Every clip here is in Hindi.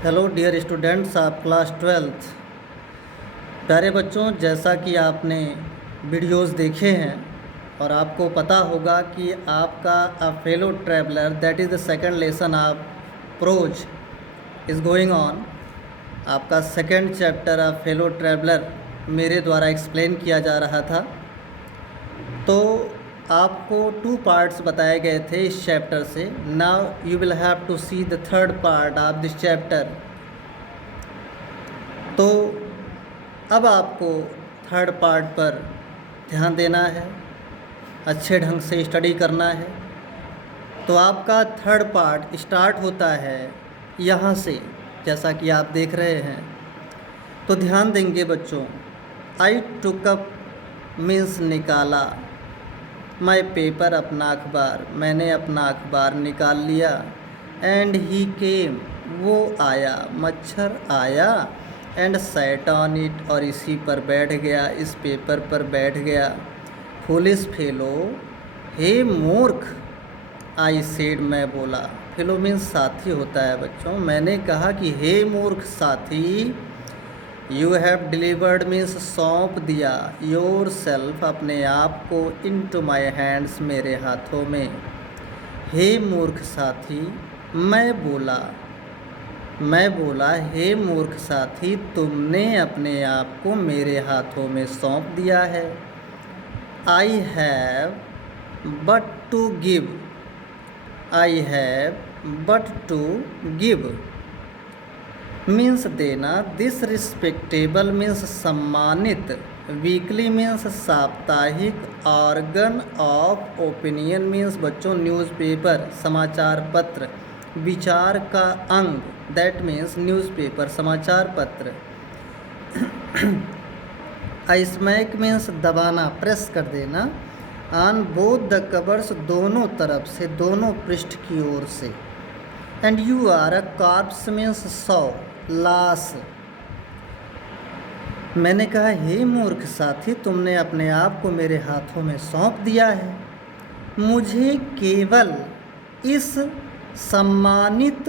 Hello dear students of class 12th। प्यारे बच्चों, जैसा कि आपने वीडियोस देखे हैं और आपको पता होगा कि आपका a fellow traveller that is the second lesson of prose is going on. आपका second chapter of fellow traveller मेरे द्वारा एक्सप्लेन किया जा रहा था। तो आपको 2 पार्ट्स बताए गए थे इस चैप्टर से। Now you will have to see the third part of this chapter. तो अब आपको थर्ड पार्ट पर ध्यान देना है, अच्छे ढंग से स्टडी करना है। तो आपका थर्ड पार्ट स्टार्ट होता है यहाँ से, जैसा कि आप देख रहे हैं। तो ध्यान देंगे बच्चों। आई टुक अप मीन्स निकाला, माई पेपर अपना अखबार, मैंने अपना अखबार निकाल लिया। एंड ही केम, वो आया, मच्छर आया। एंड सैट ऑन इट, और इसी पर बैठ गया, इस पेपर पर बैठ गया। फुलिश फेलो, हे मूर्ख, आई सेड, मैं बोला। फेलो मीन्स साथी होता है बच्चों। मैंने कहा कि हे मूर्ख साथी। यू हैव डिलीवर्ड मीन्स सौंप दिया, योर सेल्फ, अपने आप को, इनटू माई हैंड्स, मेरे हाथों में। हे मूर्ख साथी, मैं बोला, हे मूर्ख साथी, तुमने अपने आप को मेरे हाथों में सौंप दिया है। I have but to give, I have but to give means देना। दिस रिस्पेक्टेबल मीन्स सम्मानित। वीकली मीन्स साप्ताहिक। ऑर्गन ऑफ ओपिनियन मीन्स बच्चों न्यूज़पेपर, समाचार पत्र। विचार का अंग, दैट मीन्स न्यूज़पेपर, समाचार पत्र। आई स्मैक मीन्स दबाना, प्रेस कर देना। ऑन बोथ द कवर्स, दोनों तरफ से, दोनों पृष्ठ की ओर से। And you are a corpse means शव, लाश। मैंने कहा हे मूर्ख साथी, तुमने अपने आप को मेरे हाथों में सौंप दिया है। मुझे केवल इस सम्मानित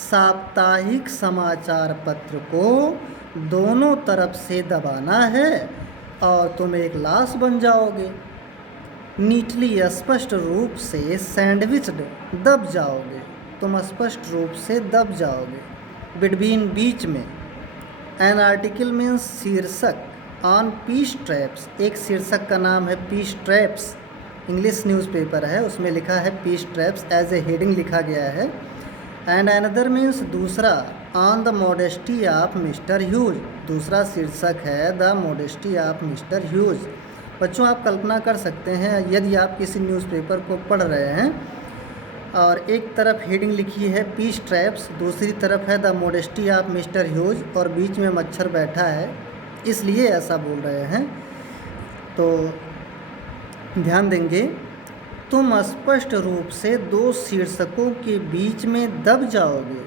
साप्ताहिक समाचार पत्र को दोनों तरफ से दबाना है और तुम एक लाश बन जाओगे। नीटली, स्पष्ट रूप से। सैंडविच्ड, दब जाओगे, तुम स्पष्ट रूप से दब जाओगे। बिटवीन, बीच में। एन आर्टिकल मीन्स शीर्षक। ऑन पीस ट्रैप्स, एक शीर्षक का नाम है पीस ट्रैप्स। इंग्लिश न्यूज़पेपर है, उसमें लिखा है peace traps, as a heading लिखा गया है। एंड अनदर मीन्स दूसरा। On the modesty of Mister Hughes, दूसरा शीर्षक है the modesty of Mister Hughes. बच्चों, आप कल्पना कर सकते हैं, यदि आप किसी न्यूज़पेपर को पढ़ रहे हैं और एक तरफ हेडिंग लिखी है पीस ट्रैप्स, दूसरी तरफ है the modesty of Mister huge, और बीच में मच्छर बैठा है, इसलिए ऐसा बोल रहे हैं। तो ध्यान देंगे। तुम स्पष्ट रूप से 2 शीर्षकों के बीच में दब जाओगे।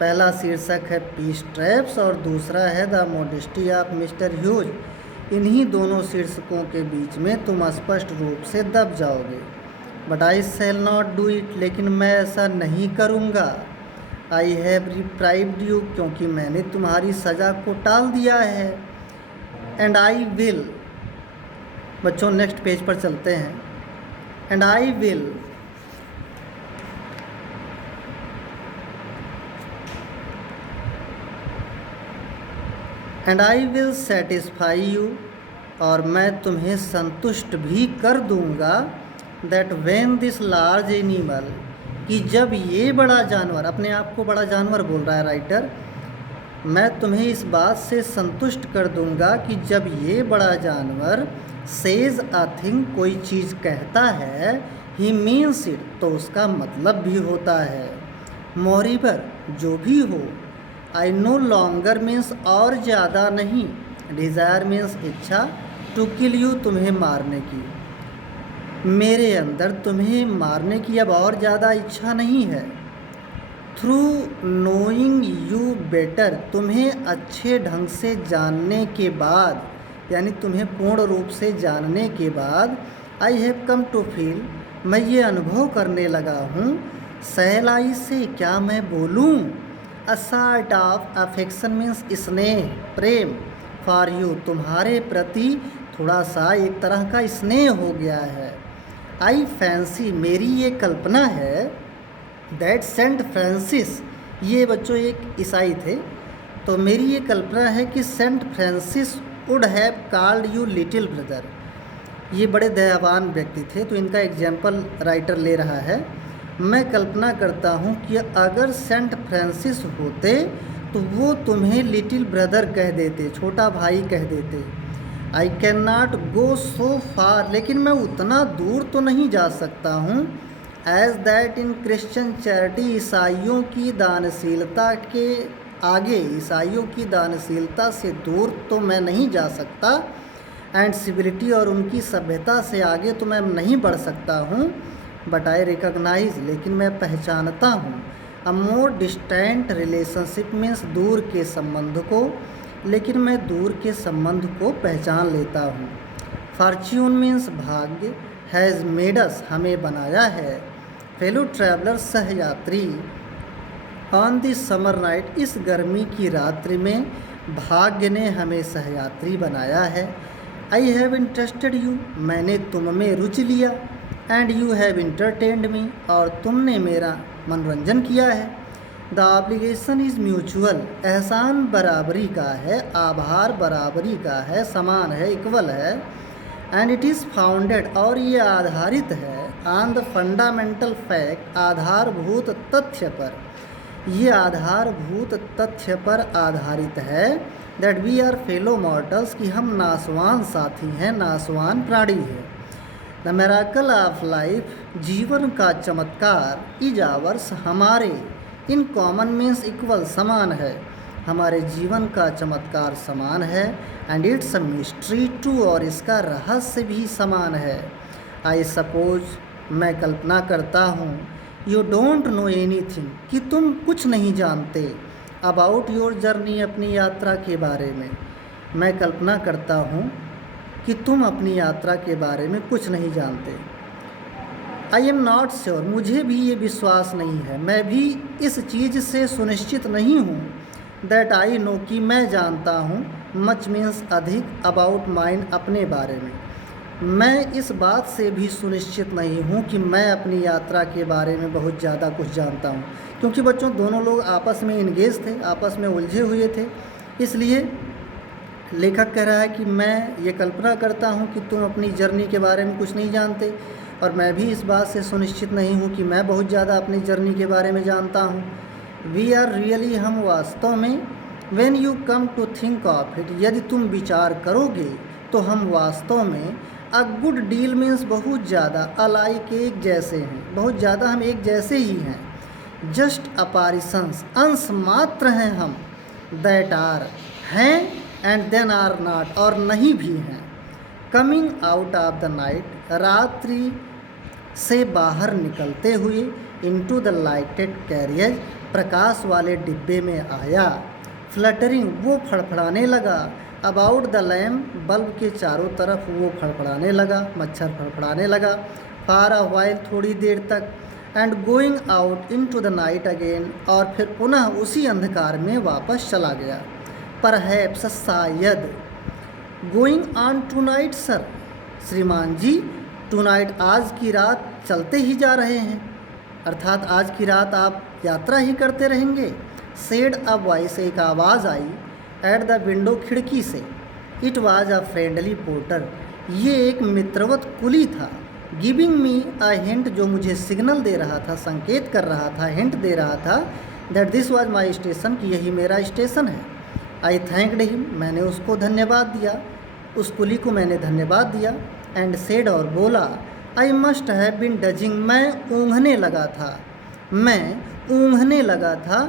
पहला शीर्षक है पीस ट्रैप्स और दूसरा है the modesty of Mister huge. इन्हीं दोनों शीर्षकों के बीच में तुम स्पष्ट रूप से दब जाओगे। But I shall not do it, लेकिन मैं ऐसा नहीं करूँगा। आई हैव रिप्राइव्ड यू, क्योंकि मैंने तुम्हारी सज़ा को टाल दिया है। एंड आई विल, बच्चों नेक्स्ट पेज पर चलते हैं। And I will satisfy you, और मैं तुम्हें संतुष्ट भी कर दूंगा। That when this large animal, कि जब ये बड़ा जानवर, अपने आप को बड़ा जानवर बोल रहा है राइटर, मैं तुम्हें इस बात से संतुष्ट कर दूंगा कि जब ये बड़ा जानवर सेज अ थिंग, कोई चीज़ कहता है, ही मीन्स इट, तो उसका मतलब भी होता है। मोरीवर, जो भी हो। आई नो लॉन्गर मीन्स और ज़्यादा नहीं। डिज़ायर मीन्स इच्छा। टू किल यू, तुम्हें मारने की। मेरे अंदर तुम्हें मारने की अब और ज़्यादा इच्छा नहीं है। थ्रू नोइंग यू बेटर, तुम्हें अच्छे ढंग से जानने के बाद, यानी तुम्हें पूर्ण रूप से जानने के बाद। I have come to feel, मैं ये अनुभव करने लगा हूँ। सहलाई से, क्या मैं बोलूँ, a sort of affection means स्नेह, प्रेम, फॉर यू, तुम्हारे प्रति थोड़ा सा एक तरह का स्नेह हो गया है। आई फैंसी, मेरी ये कल्पना है, दैट सेंट फ्रांसिस, ये बच्चों एक ईसाई थे, तो मेरी ये कल्पना है कि Saint Francis would have called you little brother. ये बड़े दयावान व्यक्ति थे, तो इनका एग्जाम्पल राइटर ले रहा है। मैं कल्पना करता हूँ कि अगर सेंट फ्रांसिस होते तो वो तुम्हें लिटिल ब्रदर कह देते, छोटा भाई कह देते। आई कैन नॉट गो सो फार, लेकिन मैं उतना दूर तो नहीं जा सकता हूँ। As that in Christian charity, ईसाइयों की दानशीलता के आगे, ईसाइयों की दानशीलता से दूर तो मैं नहीं जा सकता। एंड सिविलिटी, और उनकी सभ्यता से आगे तो मैं नहीं बढ़ सकता हूँ। बट आई रिकॉग्नाइज, लेकिन मैं पहचानता हूँ। अ मोर डिस्टेंट रिलेशनशिप मीन्स दूर के संबंध को, लेकिन मैं दूर के संबंध को पहचान लेता हूँ। फॉर्च्यून मीन्स भाग्य, हैज़ मेड अस, हमें बनाया है। फेलो ट्रैवलर, सहयात्री, ऑन द समर नाइट, इस गर्मी की रात्रि में भाग्य ने हमें सहयात्री बनाया है। आई हैव इंटरेस्टेड यू, मैंने तुम में रुचि लिया। एंड यू हैव इंटरटेन्ड मी, और तुमने मेरा मनोरंजन किया है। द ऑब्लिगेशन इज़ म्यूचुअल, एहसान बराबरी का है, आभार बराबरी का है, समान है, इक्वल है। एंड इट इज़ फाउंडेड, और ये आधारित है, ऑन द फंडामेंटल फैक्ट, आधारभूत तथ्य पर, ये आधारभूत तथ्य पर आधारित है, that we are fellow mortals, कि हम नासवान साथी हैं, नासवान प्राणी हैं। द मिरेकल ऑफ लाइफ, जीवन का चमत्कार, इज आवर्स, हमारे, इन कॉमन मीन्स इक्वल, समान है, हमारे जीवन का चमत्कार समान है। And it's a mystery too, और इसका रहस्य भी समान है। आई सपोज, मैं कल्पना करता हूँ, यू डोंट नो एनीथिंग, कि तुम कुछ नहीं जानते, अबाउट योर जर्नी, अपनी यात्रा के बारे में। मैं कल्पना करता हूँ कि तुम अपनी यात्रा के बारे में कुछ नहीं जानते। आई एम नॉट श्योर, मुझे भी ये विश्वास नहीं है, मैं भी इस चीज़ से सुनिश्चित नहीं हूँ। दैट आई नो, कि मैं जानता हूँ, मच मीन्स अधिक, अबाउट माइंड, अपने बारे में। मैं इस बात से भी सुनिश्चित नहीं हूँ कि मैं अपनी यात्रा के बारे में बहुत ज़्यादा कुछ जानता हूँ, क्योंकि बच्चों दोनों लोग आपस में इंगेज थे, आपस में उलझे हुए थे। इसलिए लेखक कह रहा है कि मैं ये कल्पना करता हूँ कि तुम अपनी जर्नी के बारे में कुछ नहीं जानते, और मैं भी इस बात से सुनिश्चित नहीं हूँ कि मैं बहुत ज़्यादा अपनी जर्नी के बारे में जानता हूँ। वी आर रियली, हम वास्तव में, when you come to think of it, यदि तुम विचार करोगे तो हम वास्तव में, अ गुड डील मीन्स बहुत ज़्यादा, अलाइक, एक जैसे हैं, बहुत ज़्यादा हम एक जैसे ही हैं। जस्ट अपारिशंस, अंश मात्र हैं हम। दैट आर, हैं, एंड देन आर नॉट, और नहीं भी हैं। Coming out of the night, रात्रि से बाहर निकलते हुए, इनटू द लाइटेड कैरियज, प्रकाश वाले डिब्बे में आया। फ्लटरिंग, वो फड़फड़ाने लगा। अबाउट द लैम्प, बल्ब के चारों तरफ वो फड़फड़ाने लगा, मच्छर फड़फड़ाने लगा। फॉर अ व्हाइल, थोड़ी देर तक। And going out into the night again, और फिर पुनः उसी अंधकार में वापस चला गया। परहैप्स, शायद। Going on tonight sir, श्रीमान जी, टू नाइट, आज की रात चलते ही जा रहे हैं, अर्थात आज की रात आप यात्रा ही करते रहेंगे। सेड अ वॉइस, एक आवाज़ आई, एट द विंडो, खिड़की से। It was a friendly porter, ये एक मित्रवत कुली था। गिविंग मी अ हिंट, जो मुझे सिग्नल दे रहा था, संकेत कर रहा था, हिंट दे रहा था, that this was my station, कि यही मेरा स्टेशन है। आई थैंक्ड हिम, मैंने उसको धन्यवाद दिया, उस कुली को मैंने धन्यवाद दिया। एंड सेड, और बोला, I must have been dodging, मैं ऊँघने लगा था, मैं ऊँघने लगा था।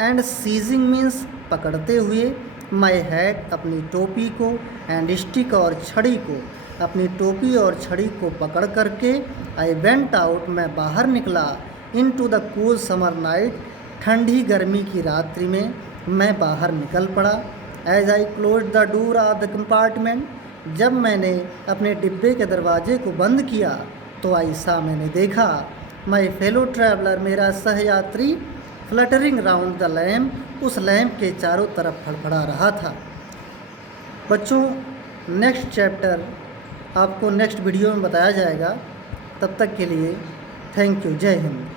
एंड सीजिंग मीन्स पकड़ते हुए, माई हैट, अपनी टोपी को, एंड स्टिक, और छड़ी को, अपनी टोपी और छड़ी को पकड़ करके, आई वेंट आउट, मैं बाहर निकला। Into the cool summer night, ठंडी गर्मी की रात्रि में मैं बाहर निकल पड़ा। As I close the door of the compartment, जब मैंने अपने डिब्बे के दरवाजे को बंद किया तो ऐसा मैंने देखा, माई फेलो ट्रैवलर, मेरा सहयात्री, फ्लटरिंग राउंड द लैम्प, उस लैम्प के चारों तरफ फड़फड़ा रहा था। बच्चों, नेक्स्ट चैप्टर आपको नेक्स्ट वीडियो में बताया जाएगा। तब तक के लिए थैंक यू। जय हिंद।